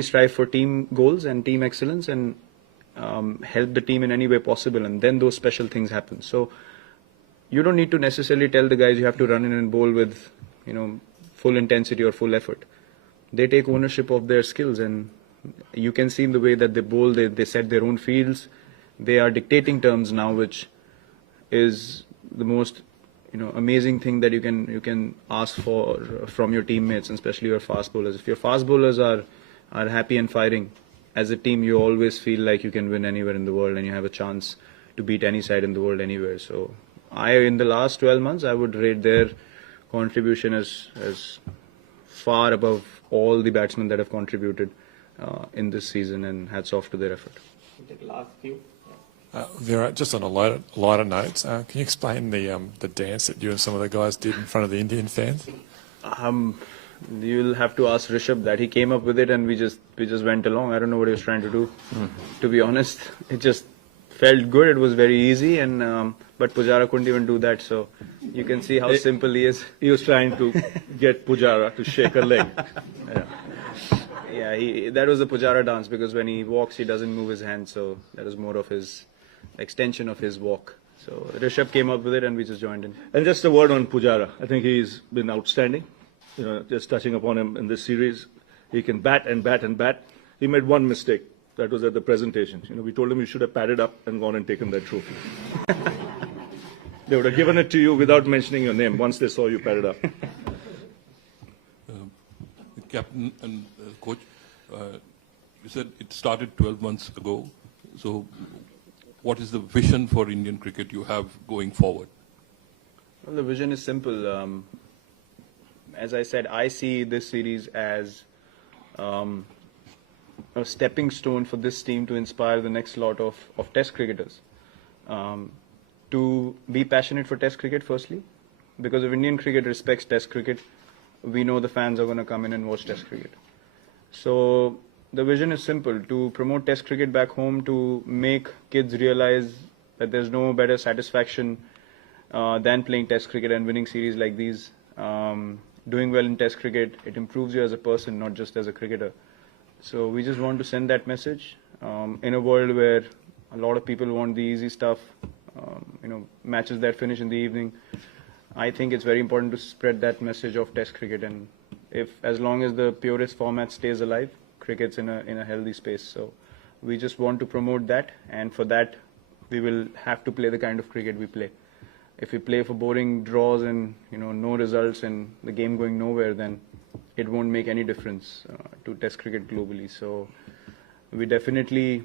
only strive for team goals and team excellence and help the team in any way possible, and then those special things happen. So you don't need to necessarily tell the guys you have to run in and bowl with, full intensity or full effort. They take ownership of their skills, and you can see in the way that they bowl, they set their own fields. They are dictating terms now, which is the most amazing thing that you can ask for from your teammates, and especially your fast bowlers. If your fast bowlers are happy and firing, as a team you always feel like you can win anywhere in the world and you have a chance to beat any side in the world anywhere. So in the last 12 months, I would rate their contribution as far above all the batsmen that have contributed in this season, and hats off to their effort. We'll take the last few. Virat, just on a lighter note, can you explain the dance that you and some of the guys did in front of the Indian fans? You'll have to ask Rishabh that. He came up with it and we just went along. I don't know what he was trying to do. To be honest, it just felt good. It was very easy, and but Pujara couldn't even do that. So you can see how simple he is. He was trying to get Pujara to shake her leg. Yeah, that was the Pujara dance, because when he walks, he doesn't move his hands. So that was more of his extension of his walk. So Rishabh came up with it and we just joined in. And just a word on Pujara. I think he's been outstanding. Just touching upon him in this series, he can bat and bat and bat. He made one mistake. That was at the presentation. We told him you should have padded up and gone and taken that trophy. They would have given it to you without mentioning your name once they saw you padded up. Captain and coach, you said it started 12 months ago. So what is the vision for Indian cricket you have going forward? Well, the vision is simple. As I said, I see this series as a stepping stone for this team to inspire the next lot of Test cricketers. To be passionate for Test cricket, firstly, because if Indian cricket respects Test cricket, we know the fans are going to come in and watch Test cricket. So the vision is simple: to promote Test cricket back home, to make kids realize that there's no better satisfaction than playing Test cricket and winning series like these. Doing well in Test cricket, it improves you as a person, not just as a cricketer. So we just want to send that message in a world where a lot of people want the easy stuff, matches that finish in the evening. I think it's very important to spread that message of Test cricket, and as long as the purest format stays alive, cricket's in a healthy space. So we just want to promote that, and for that we will have to play the kind of cricket we play. If we play for boring draws and no results and the game going nowhere, then it won't make any difference to Test cricket globally. So we definitely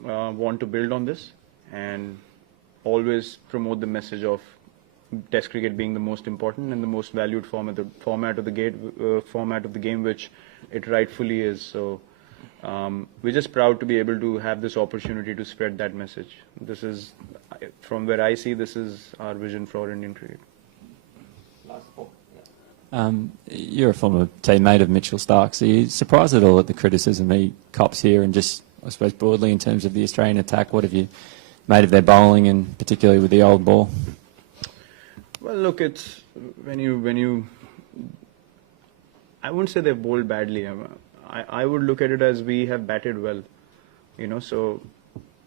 want to build on this and always promote the message of Test cricket being the most important and the most valued format of the game, which it rightfully is. So we're just proud to be able to have this opportunity to spread that message. This is, from where I see, this is our vision for Indian cricket. Last four. You're a former teammate of Mitchell Stark's. Are you surprised at all at the criticism he cops here, and just, I suppose, broadly in terms of the Australian attack? What have you made of their bowling, and particularly with the old ball? Well, look, it's when you I wouldn't say they've bowled badly. I would look at it as we have batted well, so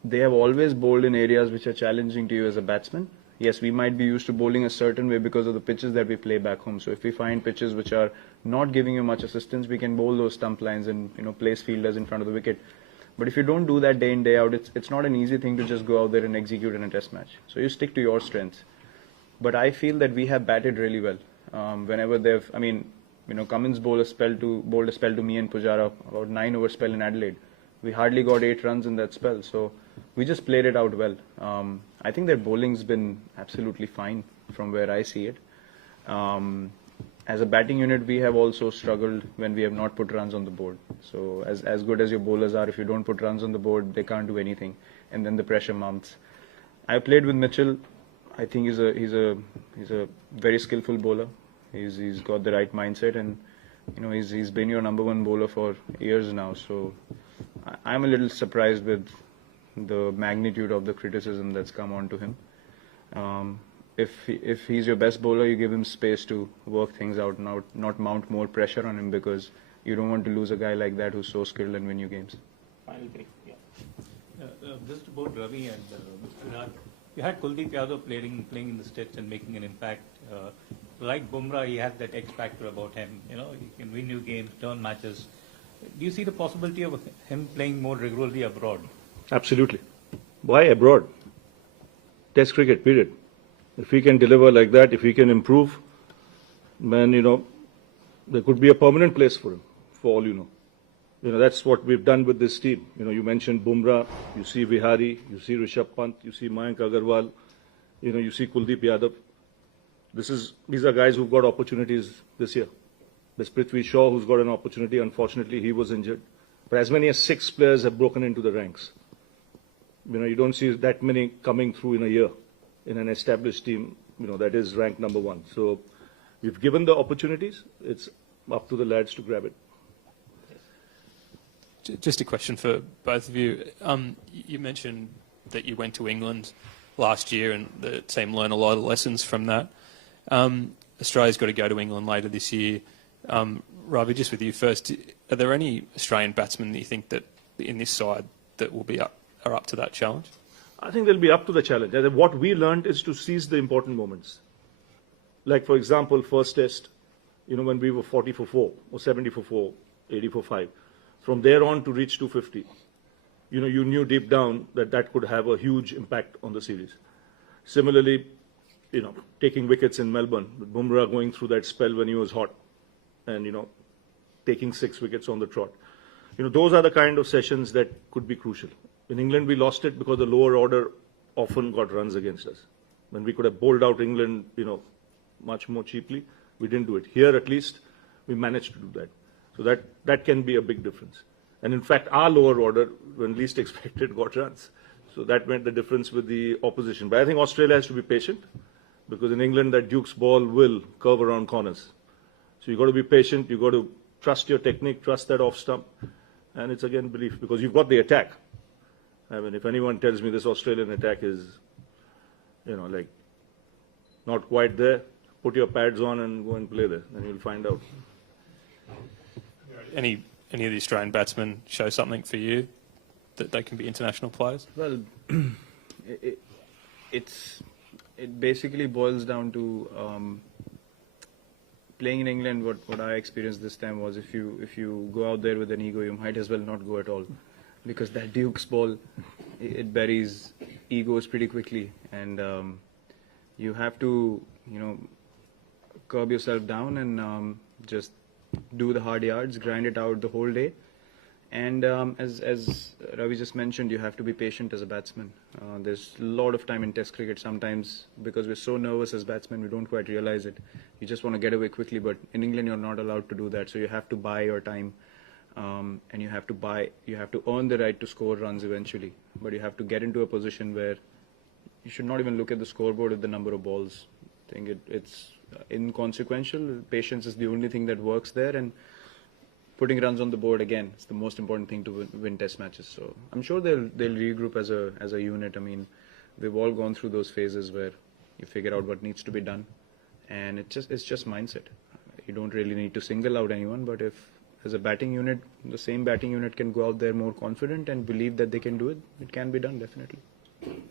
they have always bowled in areas which are challenging to you as a batsman. Yes, we might be used to bowling a certain way because of the pitches that we play back home. So if we find pitches which are not giving you much assistance, we can bowl those stump lines and place fielders in front of the wicket. But if you don't do that day in, day out, it's not an easy thing to just go out there and execute in a test match. So you stick to your strengths. But I feel that we have batted really well. Whenever Cummins bowled a spell to me and Pujara, about 9-over spell in Adelaide. We hardly got 8 runs in that spell. So we just played it out well. I think their bowling's been absolutely fine from where I see it. As a batting unit, we have also struggled when we have not put runs on the board. So as good as your bowlers are, if you don't put runs on the board, they can't do anything, and then the pressure mounts. I played with Mitchell. I think he's a very skillful bowler. He's got the right mindset, and he's been your number one bowler for years now. So I'm a little surprised with the magnitude of the criticism that's come onto him. If he's your best bowler, you give him space to work things out, not mount more pressure on him, because you don't want to lose a guy like that who's so skilled and win you games. Final brief. Yeah. Just about Ravi and Virat, you had Kuldeep Yadav playing in the States and making an impact. Like Bumrah, he has that X factor about him. You know, he can win you games, turn matches. Do you see the possibility of him playing more regularly abroad? Absolutely. Why abroad? Test cricket, period. If he can deliver like that, if he can improve, then, there could be a permanent place for him, for all you know. That's what we've done with this team. You mentioned Bumrah, you see Vihari, you see Rishabh Pant, you see Mayank Agarwal, you see Kuldeep Yadav. These are guys who've got opportunities this year. There's Prithvi Shaw, who's got an opportunity. Unfortunately, he was injured. But as many as 6 players have broken into the ranks. You don't see that many coming through in a year in an established team, that is ranked number 1. So we've given the opportunities. It's up to the lads to grab it. Just a question for both of you. You mentioned that you went to England last year and the team learned a lot of lessons from that. Australia's got to go to England later this year. Ravi, just with you first, are there any Australian batsmen that you think that in this side that will be are up to that challenge? I think they'll be up to the challenge. And what we learned is to seize the important moments. Like, for example, first test, when we were 40 for 4 or 70 for 4, 80 for 5. From there on to reach 250, you knew deep down that could have a huge impact on the series. Similarly, taking wickets in Melbourne, with Bumrah going through that spell when he was hot and, taking 6 wickets on the trot. Those are the kind of sessions that could be crucial. In England, we lost it because the lower order often got runs against us. When we could have bowled out England, much more cheaply, we didn't do it. Here, at least, we managed to do that. So that can be a big difference. And in fact, our lower order, when least expected, got runs. So that made the difference with the opposition. But I think Australia has to be patient, because in England, that Duke's ball will curve around corners. So you've got to be patient, you've got to trust your technique, trust that off stump. And it's again belief, because you've got the attack. I mean, if anyone tells me this Australian attack is, like, not quite there, put your pads on and go and play there, and you'll find out. Any of the Australian batsmen show something for you that they can be international players? Well, it basically boils down to playing in England. What I experienced this time was if you go out there with an ego, you might as well not go at all, because that Duke's ball, it buries egos pretty quickly, and you have to curb yourself down and just do the hard yards, grind it out the whole day. And as Ravi just mentioned, you have to be patient as a batsman. There's a lot of time in Test cricket. Sometimes, because we're so nervous as batsmen, we don't quite realize it. You just want to get away quickly, but in England, you're not allowed to do that. So you have to buy your time, and you have to earn the right to score runs eventually. But you have to get into a position where you should not even look at the scoreboard at the number of balls. I think it's inconsequential. Patience is the only thing that works there, and putting runs on the board again is the most important thing to win Test matches. So I'm sure they'll regroup as a unit. I mean, we've all gone through those phases where you figure out what needs to be done, and it's just mindset. You don't really need to single out anyone, but if as a batting unit, the same batting unit can go out there more confident and believe that they can do it, it can be done definitely.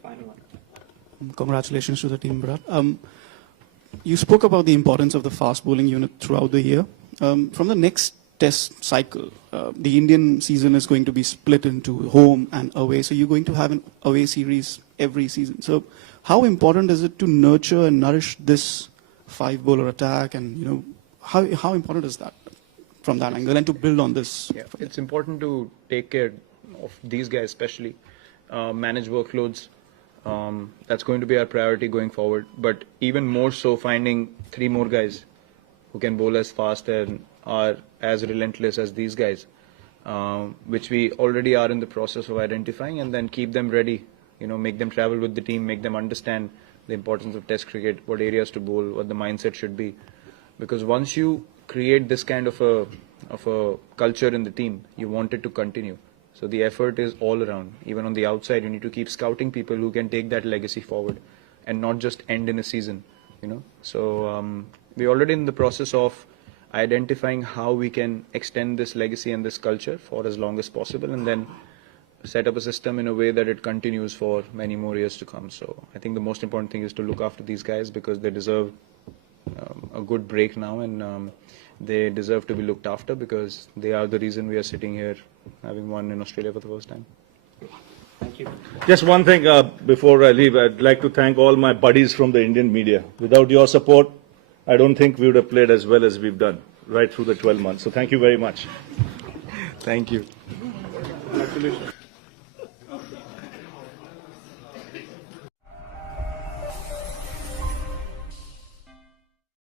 Final one. Congratulations to the team, Virat. You spoke about the importance of the fast bowling unit throughout the year. From the next Test cycle, the Indian season is going to be split into home and away. So you're going to have an away series every season. So how important is it to nurture and nourish this 5-bowler attack? And how important is that from that angle, and to build on this? Yeah, it's important to take care of these guys, especially manage workloads. That's going to be our priority going forward. But even more so, finding 3 more guys who can bowl as fast and are as relentless as these guys, which we already are in the process of identifying, and then keep them ready. Make them travel with the team, make them understand the importance of Test cricket, what areas to bowl, what the mindset should be. Because once you create this kind of a culture in the team, you want it to continue. So the effort is all around. Even on the outside, you need to keep scouting people who can take that legacy forward and not just end in a season. So we're already in the process of identifying how we can extend this legacy and this culture for as long as possible, and then set up a system in a way that it continues for many more years to come. So I think the most important thing is to look after these guys because they deserve a good break now, and they deserve to be looked after because they are the reason we are sitting here having won in Australia for the first time. Thank you. Just one thing before I leave, I'd like to thank all my buddies from the Indian media. Without your support, I don't think we would have played as well as we've done right through the 12 months. So thank you very much. Thank you. Congratulations.